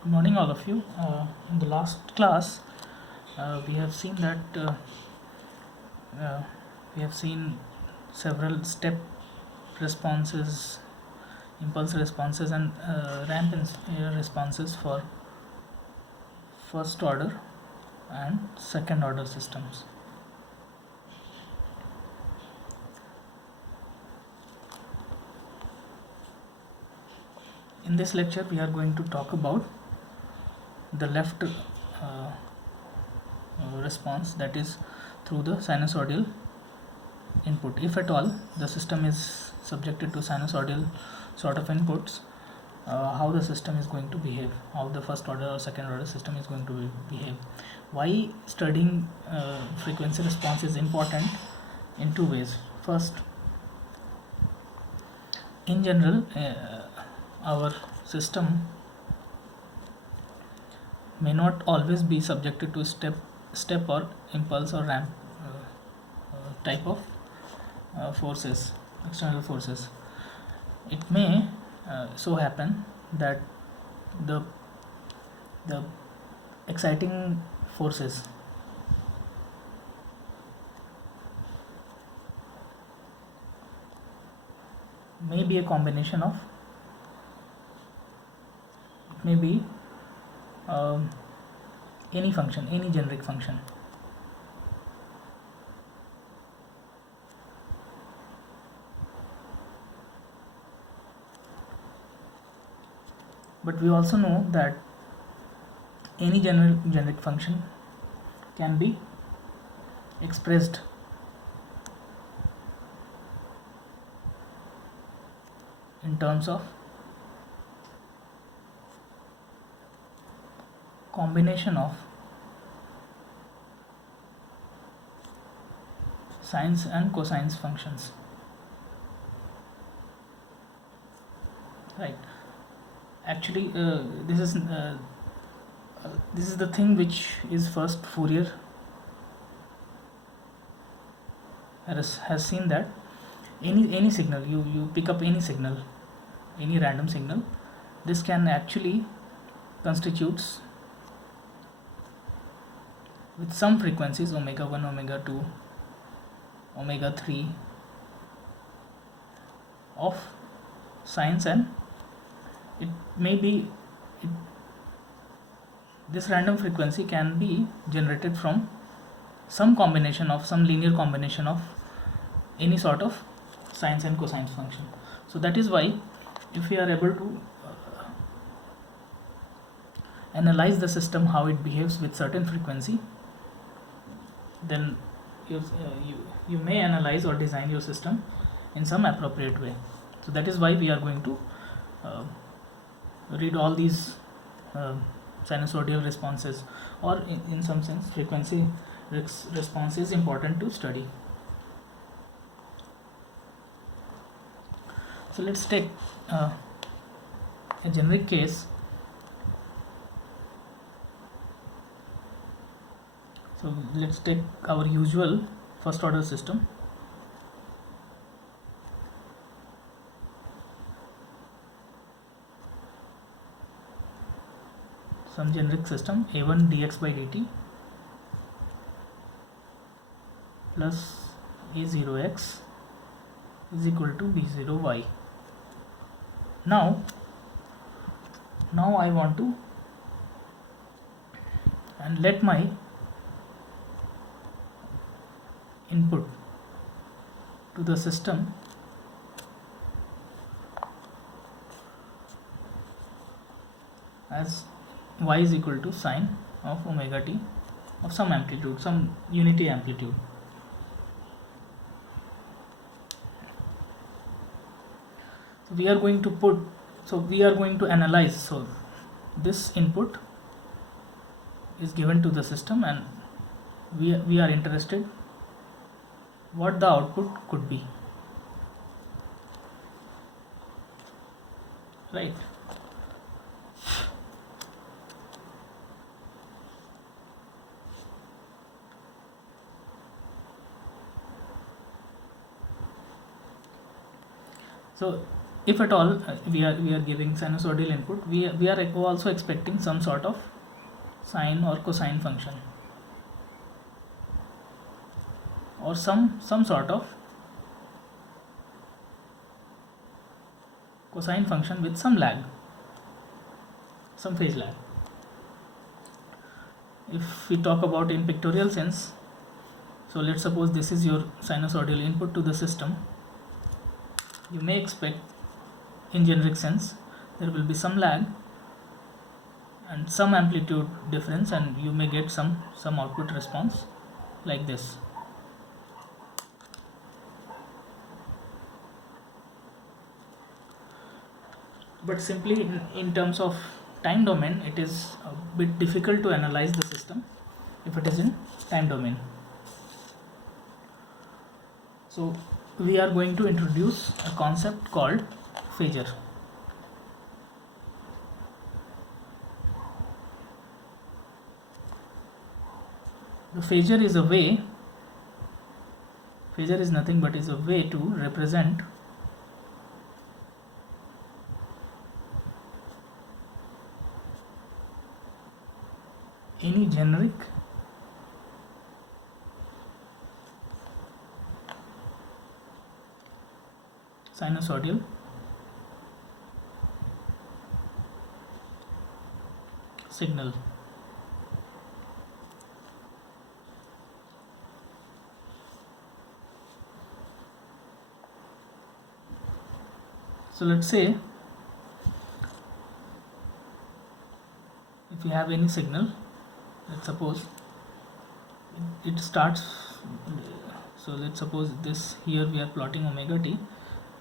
Good morning, all of you. In the last class, we have seen that uh, we have seen several step responses, impulse responses, and ramp responses for first order and second order systems. In this lecture, we are going to talk about the left response, that is through the sinusoidal input. If at all the system is subjected to sinusoidal sort of inputs, how the system is going to behave, how the first order or second order system is going to behave. Why studying frequency response is important in two ways. First, in general, our system may not always be subjected to step or impulse or ramp type of forces, external forces. It may so happen that the the exciting forces may be a combination of, it may be any function, any generic function. But we also know that any generic function can be expressed in terms of combination of sines and cosines functions, right? Actually, this is the thing which is first Fourier has seen, that any signal, you pick up any signal, any random signal, this can actually constitutes with some frequencies, omega 1, omega 2, omega 3, of sines, and it may be this random frequency can be generated from some combination of, some linear combination of any sort of sines and cosines function. So that is why if we are able to analyze the system, how it behaves with certain frequency, then you may analyze or design your system in some appropriate way. So that is why we are going to read all these sinusoidal responses, or in some sense frequency response is important to study. So let's take a generic case. So let's take our usual first order system. Some generic system, a1 dx by dt plus a0x is equal to b0y. Now I want to, and let my input to the system as y is equal to sine of omega t of some amplitude, some unity amplitude. So we are going to analyze. So this input is given to the system, and we are interested what the output could be, right? So if at all we are giving sinusoidal input, we are also expecting some sort of sine or cosine function, or some sort of cosine function with some lag, some phase lag. If we talk about in pictorial sense, so let's suppose this is your sinusoidal input to the system. You may expect, in generic sense, there will be some lag and some amplitude difference, and you may get some output response like this. But simply in terms of time domain, it is a bit difficult to analyze the system if it is in time domain. So we are going to introduce a concept called phasor. The phasor is a way, phasor is nothing but is a way to represent any generic sinusoidal signal. So let's say if you have any signal, let's suppose it starts, so let's suppose this, here we are plotting omega t,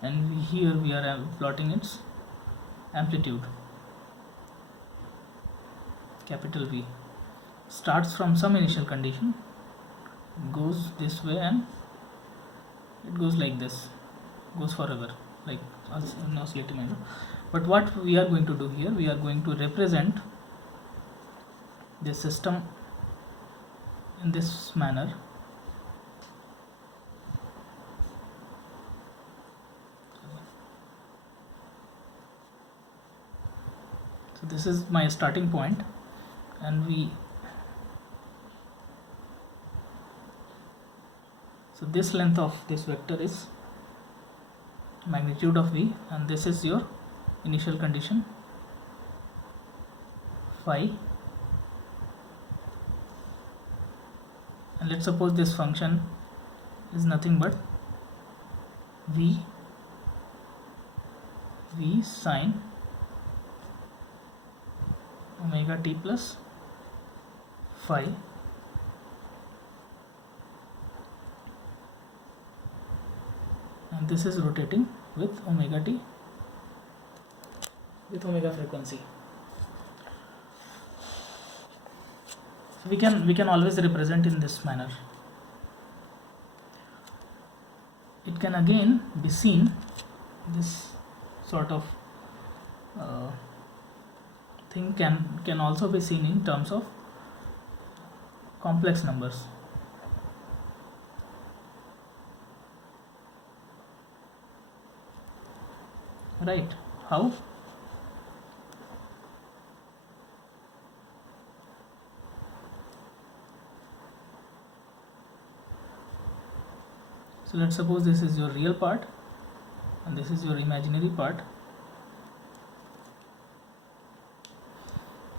and here we are plotting its amplitude, capital V, starts from some initial condition, goes this way, and it goes like this, goes forever, like an oscillating manner. But what we are going to do here, we are going to represent this system in this manner. So this is my starting point, and so this length of this vector is magnitude of V, and this is your initial condition phi, and let's suppose this function is nothing but V sine omega t plus phi, and this is rotating with omega t, with omega frequency. So we can always represent in this manner. It can again be seen, this sort of thing can also be seen in terms of complex numbers. Right? How? So let's suppose this is your real part and this is your imaginary part,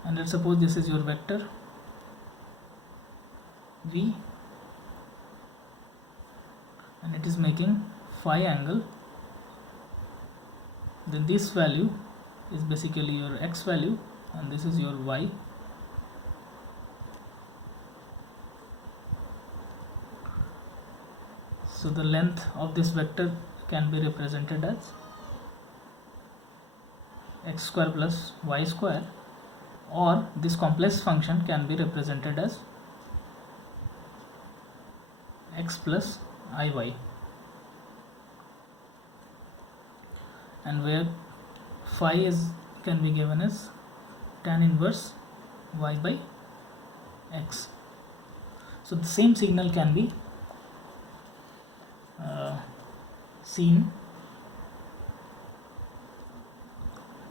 and let's suppose this is your vector V, and it is making phi angle. Then this value is basically your x value, and this is your y. So the length of this vector can be represented as x square plus y square, or this complex function can be represented as x plus iy, and where phi can be given as tan inverse y by x. So the same signal can be seen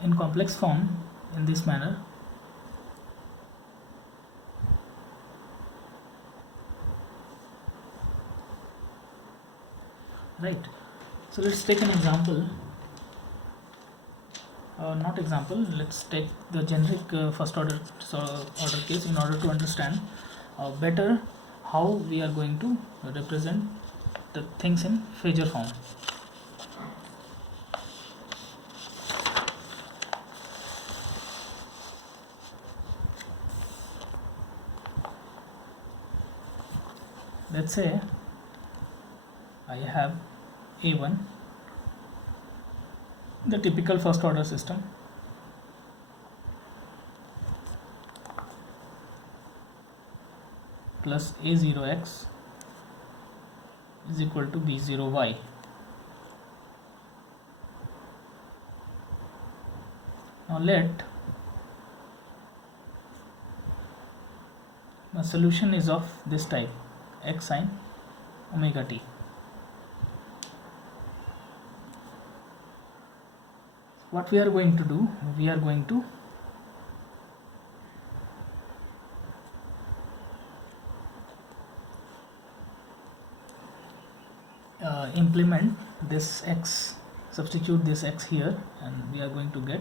in complex form in this manner. Right. So let's take an example. Not example. Let's take the generic first order case in order to understand better how we are going to represent the things in phasor form. Let's say I have A1, the typical first order system, plus A0x is equal to B0y. Now let the solution is of this type, x sine omega t. What we are going to do, we are going to implement this x, substitute this x here, and we are going to get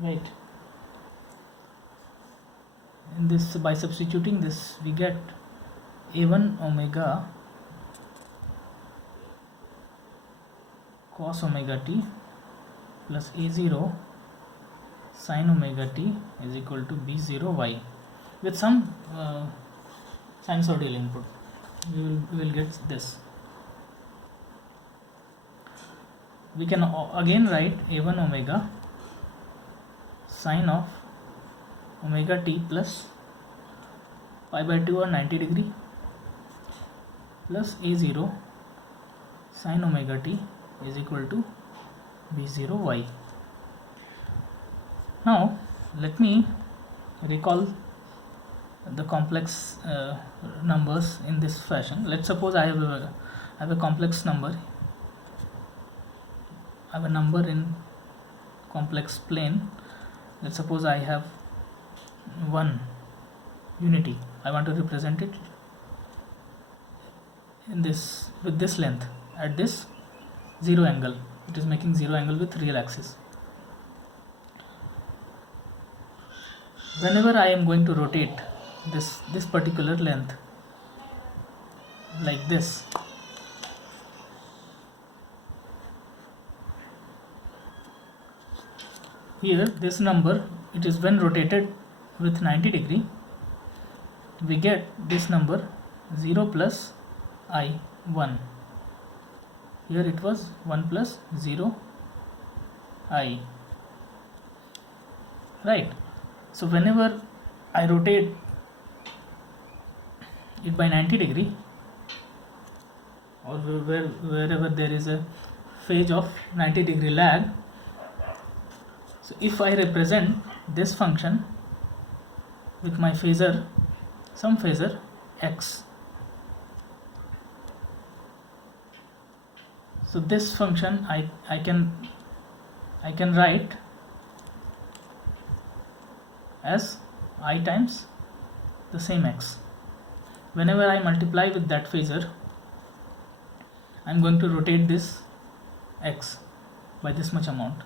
right. In this, by substituting this, we get A1 omega cos omega t plus A0 sin omega t is equal to B0y with some sinusoidal input. We will get this. We can again write A1 omega sine of omega t plus pi by 2 or 90 degree plus A0 sin omega t is equal to B0y. Now let me recall the complex numbers in this fashion. Let's suppose I have a complex number. I have a number in complex plane. Let's suppose I have 1 unity. I want to represent it in this, with this length at this 0 angle. It is making 0 angle with real axis. Whenever I am going to rotate this particular length like this, here this number, it is when rotated with 90 degree, we get this number 0 plus I 1. Here it was 1 plus 0 I, right. So whenever I rotate it by 90 degree, or wherever there is a phase of 90 degree lag, so if I represent this function with my phasor, some phasor x, so this function I can write as I times the same x. Whenever I multiply with that phasor, I am going to rotate this x by this much amount.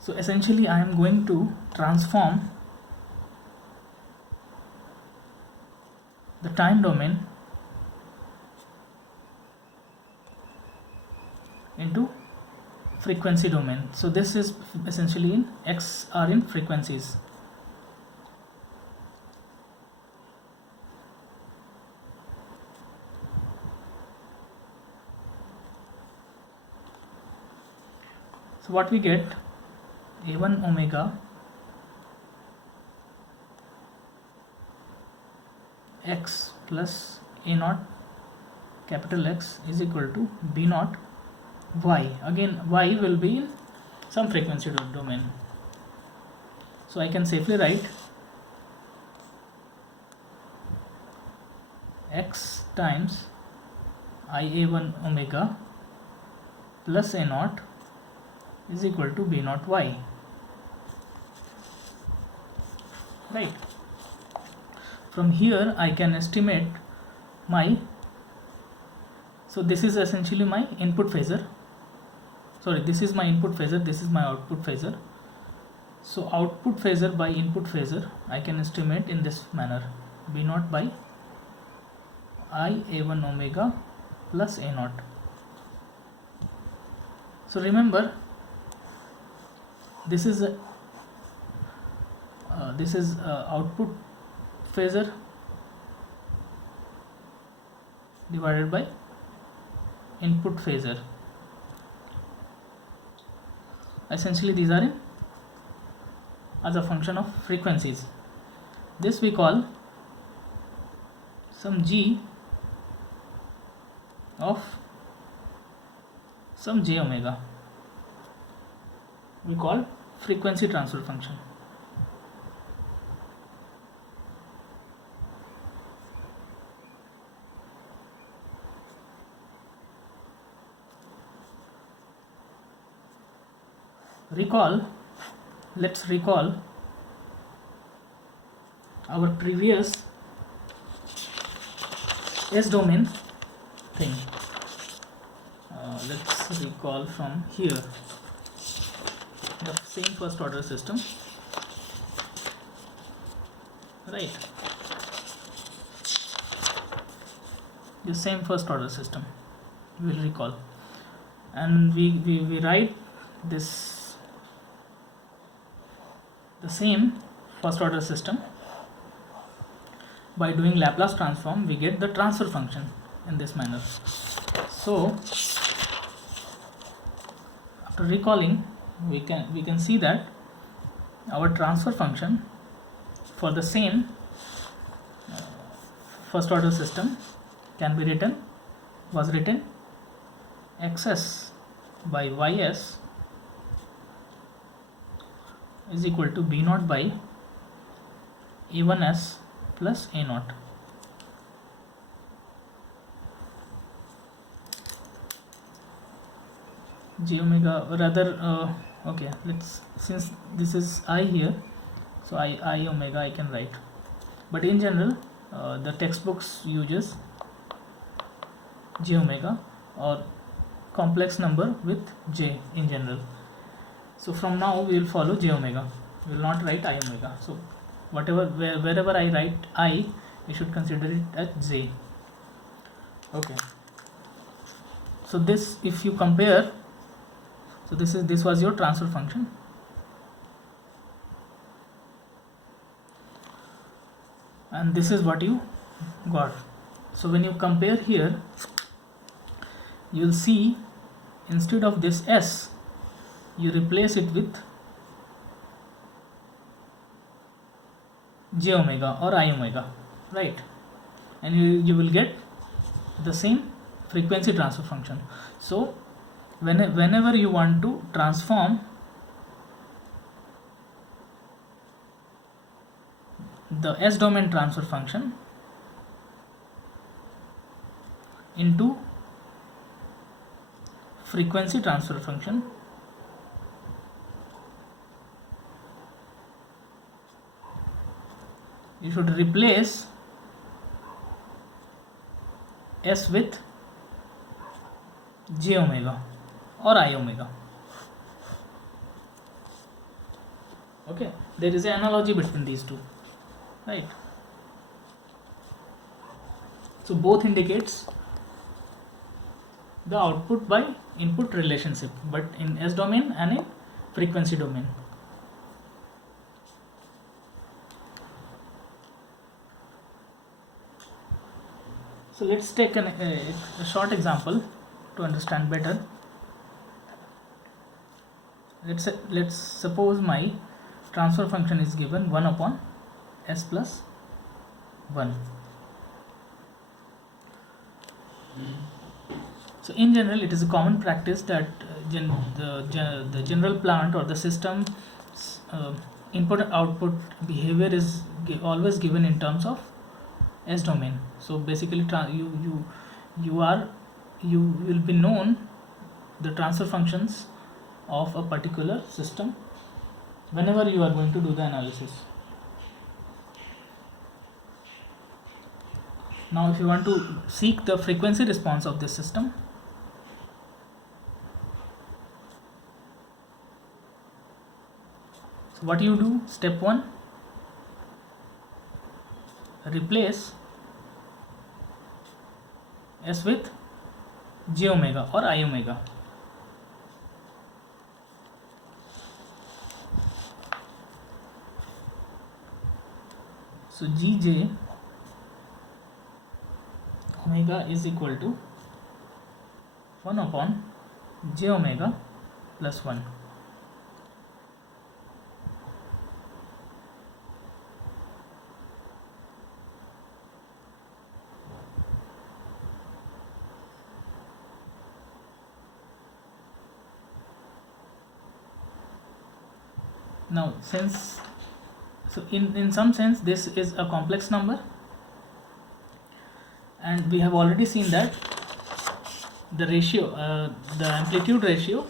So essentially I am going to transform the time domain into frequency domain. So this is essentially in x are in frequencies. So what we get, A1 omega x plus A naught capital X is equal to B naught y. Again y will be in some frequency domain. So I can safely write x times ia1 omega plus a naught is equal to b naught y, right? From here I can estimate my, so this is essentially my input phasor, sorry, this is my input phasor, this is my output phasor. So output phasor by input phasor I can estimate in this manner: b naught by ia1 omega plus a naught. So remember, this is output phasor divided by input phasor. Essentially these are in as a function of frequencies. This we call some g of some j omega, we call frequency transfer function. Let's recall our previous S domain thing. Let's recall from here the same first order system, right? The same first order system we will recall, and we write this, the same first order system. By doing Laplace transform we get the transfer function in this manner. So after recalling we can see that our transfer function for the same first order system was written xs by ys is equal to b naught by a1s plus a naught. J omega, rather okay, let's, since this is I here, so I omega I can write, but in general the textbooks uses j omega or complex number with j in general. So from now we will follow j omega, we will not write I omega. So wherever I write I, you should consider it as j. Okay, so this, if you compare, so this was your transfer function, and this is what you got. So when you compare here, you will see instead of this s, you replace it with j omega or I omega, right? And you will get the same frequency transfer function. So whenever you want to transform the S domain transfer function into frequency transfer function, you should replace S with j omega or I omega. Okay, there is an analogy between these two, right? So both indicates the output by input relationship, but in S domain and in frequency domain. So let's take a short example to understand better. Let's suppose my transfer function is given 1 upon s plus 1. So in general, it is a common practice that the general plant or the system input and output behavior is always given in terms of S domain. So basically, you will be known the transfer functions of a particular system whenever you are going to do the analysis. Now, if you want to seek the frequency response of this system, so what you do, step 1, replace S with j omega or I omega. So Gj omega is equal to 1 upon j omega plus 1. Now, since in some sense this is a complex number, and we have already seen that the ratio, the amplitude ratio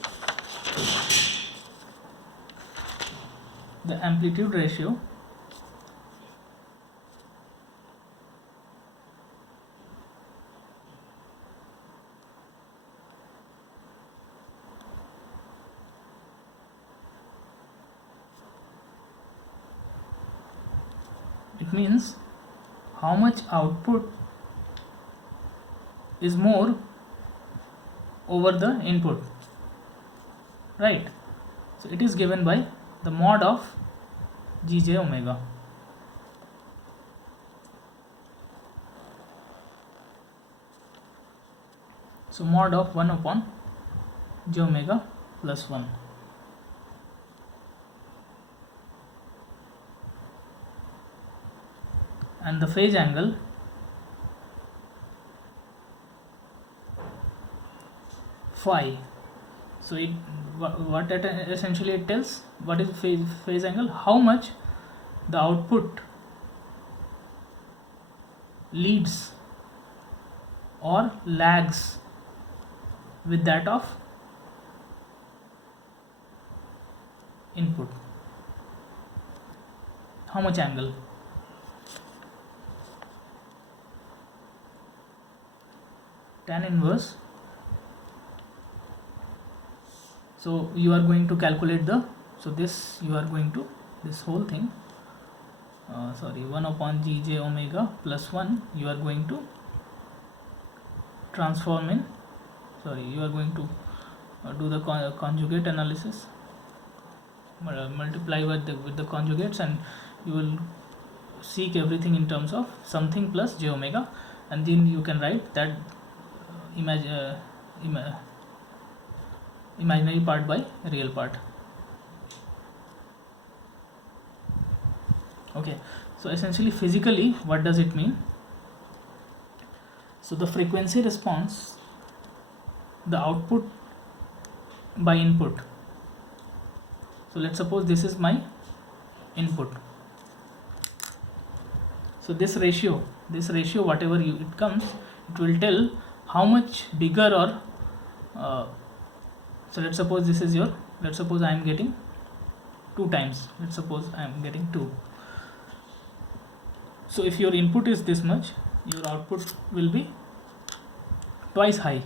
it means how much output is more over the input, right? So it is given by the mod of Gj omega. So mod of 1 upon j omega plus 1. And the phase angle phi. So it what it essentially it tells, what is phase angle, how much the output leads or lags with that of input. How much angle? Tan inverse. So you are going to calculate the, so this you are going to, this whole thing, 1 upon Gj omega plus 1, you are going to transform in, you are going to do the conjugate analysis, multiply with the conjugates, and you will seek everything in terms of something plus j omega, and then you can write that imaginary part by real part. Okay, so essentially physically what does it mean? So the frequency response, the output by input. So let's suppose this is my input. So this ratio whatever it comes, it will tell how much bigger or so let's suppose this is your, let's suppose I am getting 2 times, let's suppose I am getting 2. So if your input is this much, your output will be twice high,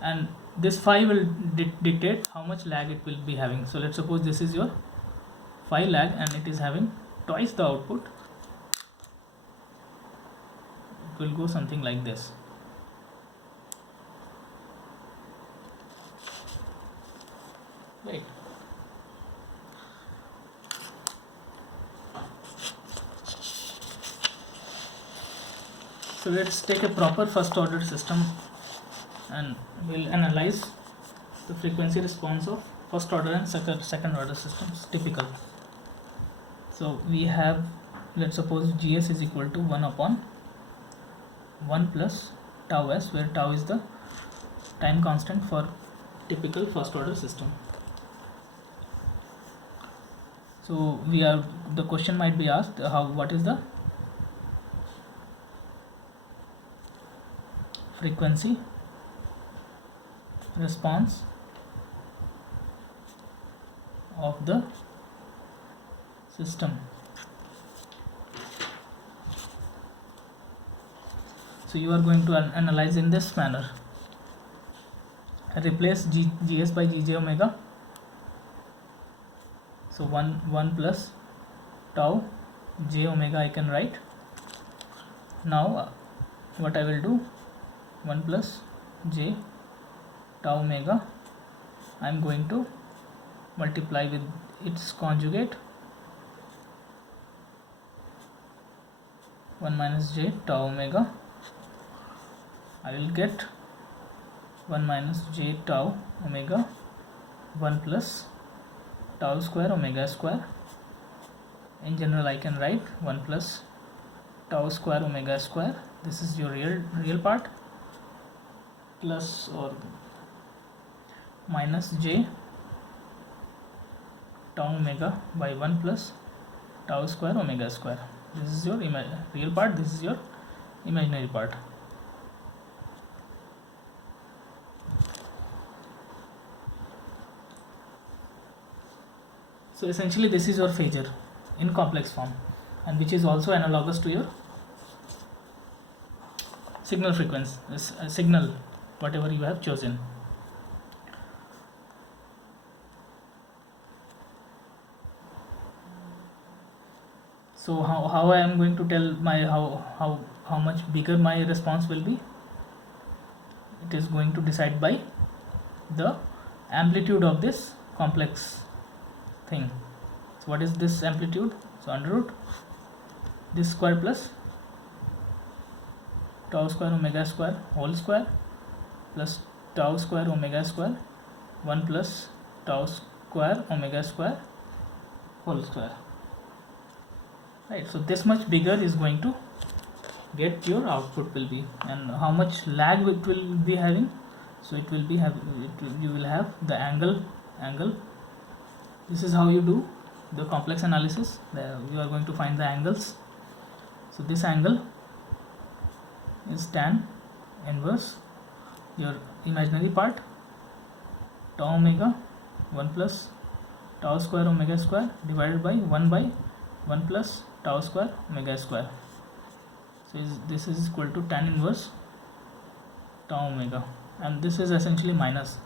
and this phi will dictate how much lag it will be having. So let's suppose this is your phi lag and it is having twice the output. It will go something like this. Right. So let's take a proper first order system and we'll analyze the frequency response of first order and second order systems, typical. So we have, let's suppose Gs is equal to 1 upon 1 plus tau s, where tau is the time constant for typical first order system. So the question might be asked, what is the frequency response of the system? So you are going to analyze in this manner. Replace gs by gj omega. So 1 plus tau j omega I can write. Now what I will do, 1 plus j tau omega, I am going to multiply with its conjugate, 1 minus j tau omega. I will get 1 minus j tau omega 1 plus tau square omega square. In general I can write 1 plus tau square omega square. This is your real part, plus or minus j tau omega by 1 plus tau square omega square. This is your real part, this is your imaginary part. So essentially this is your phasor in complex form, and which is also analogous to your signal frequency, signal whatever you have chosen. So how I am going to tell my how much bigger my response will be? It is going to decide by the amplitude of this complex thing. So what is this amplitude? So under root this square plus tau square omega square whole square plus tau square omega square 1 plus tau square omega square whole square. Right, so this much bigger is going to get your output will be, and how much lag it will be having. So it will be you will have the angle. This is how you do the complex analysis. You are going to find the angles. So this angle is tan inverse your imaginary part tau omega 1 plus tau square omega square divided by 1 plus tau square omega square. So this is equal to tan inverse tau omega, and this is essentially minus,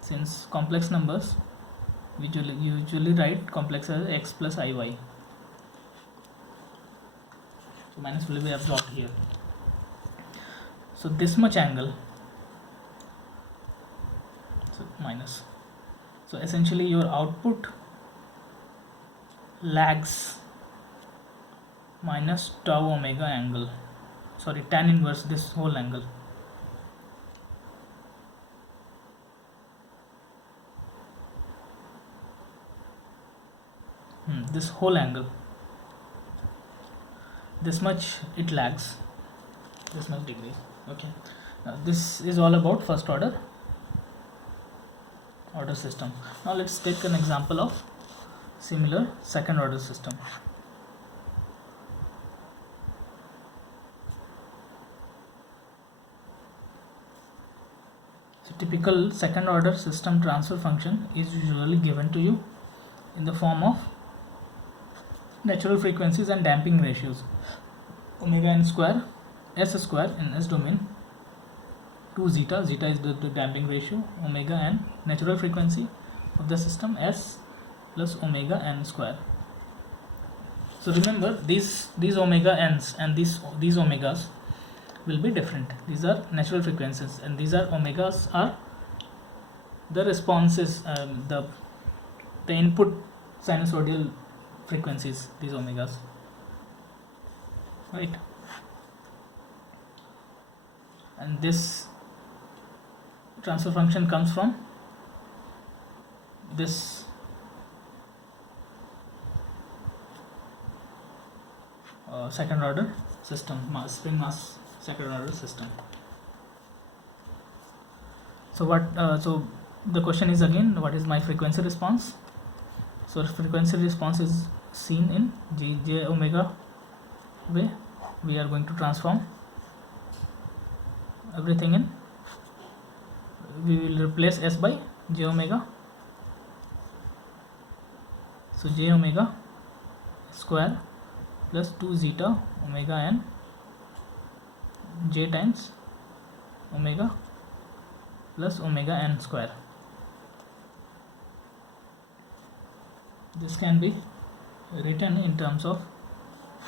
since complex numbers we usually write complex as x plus iy. So minus will be absorbed here. So this much angle, so minus. So essentially your output lags minus tau omega angle, sorry, tan inverse this whole angle. This whole angle, this much it lags, this much degrees. Okay, now this is all about first order system. Now let's take an example of similar second order system. So typical second order system transfer function is usually given to you in the form of natural frequencies and damping ratios. Omega n square, s square in S domain, 2 zeta is the damping ratio, omega n natural frequency of the system, s plus omega n square. So remember these omega n's and these omegas will be different. These are natural frequencies and these are omegas are the responses, the input sinusoidal frequencies, these omegas, right? And this transfer function comes from this second order system, spring mass second order system. So so the question is again, what is my frequency response? So frequency response is seen in j omega way. We are going to transform everything in, we will replace s by j omega. So j omega square plus 2 zeta omega n j times omega plus omega n square. This can be written in terms of,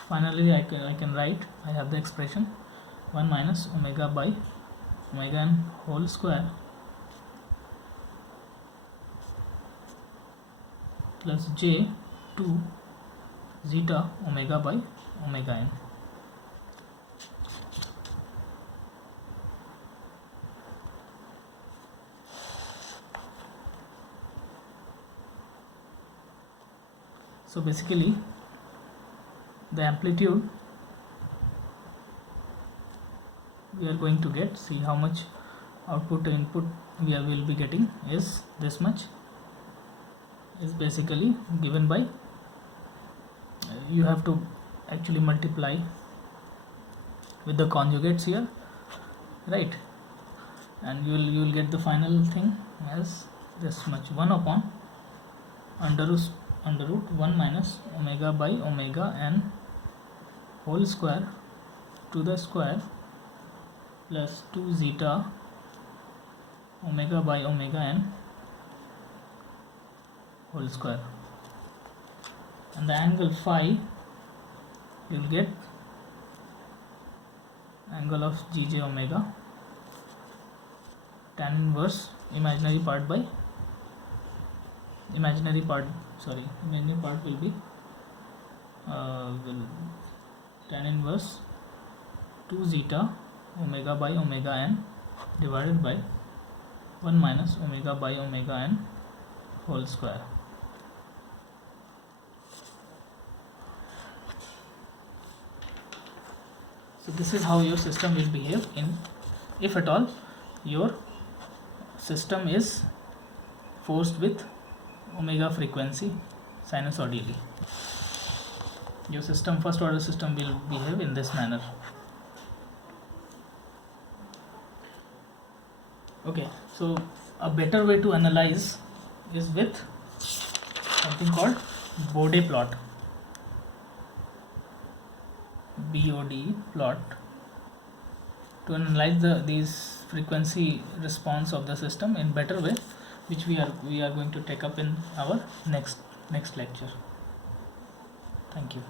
finally I can write, I have the expression 1 minus omega by omega n whole square plus j 2 zeta omega by omega n. So basically the amplitude we are going to get, see how much output to input we will be getting is this much, is basically given by, you have to actually multiply with the conjugates here, right, and you will get the final thing as this much, 1 upon under root 1 minus omega by omega n whole square to the square plus 2 zeta omega by omega n whole square, and the angle phi, you will get angle of gj omega tan inverse imaginary part by imaginary part will be tan inverse 2 zeta omega by omega n divided by 1 minus omega by omega n whole square. So this is how your system will behave in, if at all your system is forced with omega frequency sinusoidally. Your system, first order system, will behave in this manner. Okay, so a better way to analyze is with something called Bode plot. BOD plot, to analyze these frequency response of the system in better way, which we are going to take up in our next lecture. Thank you.